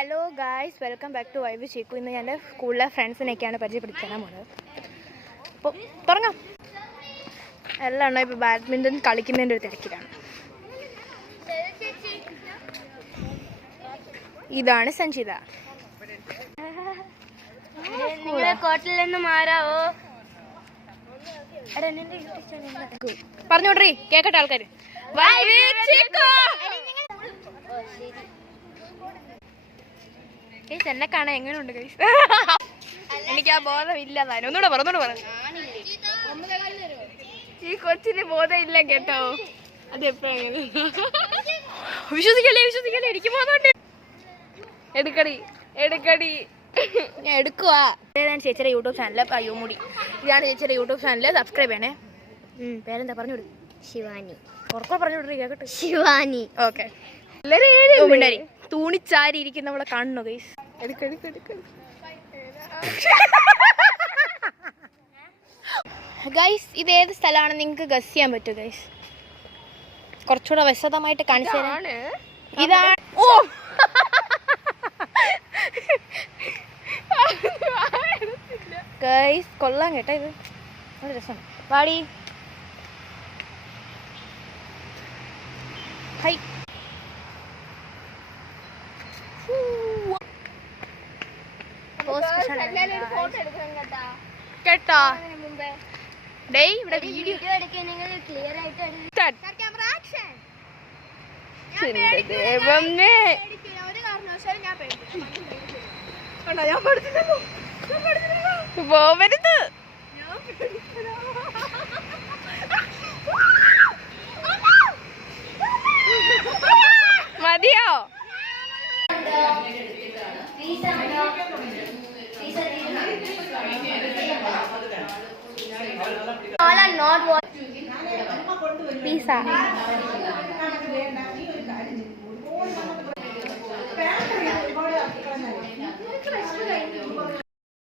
Hello guys, welcome back to vibe Cheeku. ഇന്ന് ഞാൻ സ്കൂളിലെ ഫ്രണ്ട്സിനെയൊക്കെയാണ് പരിചയപ്പെടുത്താൻ പോകുന്നത്. അപ്പോൾ തുടങ്ങാം. എല്ലാം ഇപ്പോൾ ബാഡ്മിൻ്റൺ കളിക്കുന്നതിൻ്റെ ഒരു തിരക്കിലാണ്. ഇതാണ് സഞ്ജിത. കോട്ടിൽ നിന്ന് മാറാവോ? പറഞ്ഞോട്രീ, കേക്കട്ടെ ആൾക്കാർ. എന്നെ കാണാൻ എങ്ങനെയുണ്ട് ഗൈസ്? എനിക്ക് ആ ബോധമില്ല. ഒന്നുകൂടെ പറ. ഈ കൊച്ചിന് ബോധമില്ല കേട്ടോ. അതെപ്പോഴെങ്ങനെ വിശ്വസിക്കല്ലേ? എനിക്ക് ബോധമുണ്ട്. എടുക്കടി. ഞാൻ എടുക്കുക. ഇതാണ് ചേച്ചിയുടെ യൂട്യൂബ് ചാനൽ. അയ്യോ മുടി. ഇതാണ് ചേച്ചിയുടെ യൂട്യൂബ് ചാനൽ. സബ്സ്ക്രൈബ് ചെയ്യണേ. പേരെന്താ പറഞ്ഞോട്? ശിവാനി. ഉറക്കെ പറഞ്ഞോട്ടെ, കേക്കട്ടെ. ശിവാനി. ഓക്കെ. എല്ലാവരും തൂണിച്ചാരി ഇരിക്കുന്ന നമ്മളെ കാണണോ ഗൈസ്? ഗൈസ്, ഇത് ഏത് സ്ഥലമാണെന്ന് നിങ്ങൾക്ക് ഗസ് ചെയ്യാൻ പറ്റുമോ ഗൈസ്? കുറച്ചുകൂടെ വിശദമായിട്ട് കാണിച്ചു തരാം. ഇതാണ്. ഓ ഗൈസ്, കൊള്ളാൻ കേട്ടോ. ഇത് നല്ല രസമാണ്. വാടി. ഹൈ. കേട്ടാ ഡേയ്, ഇവിടെ വീഡിയോ ക്ലിയർ ആയിട്ട് പോവരുത്. മതിയോ? പിസ്സ.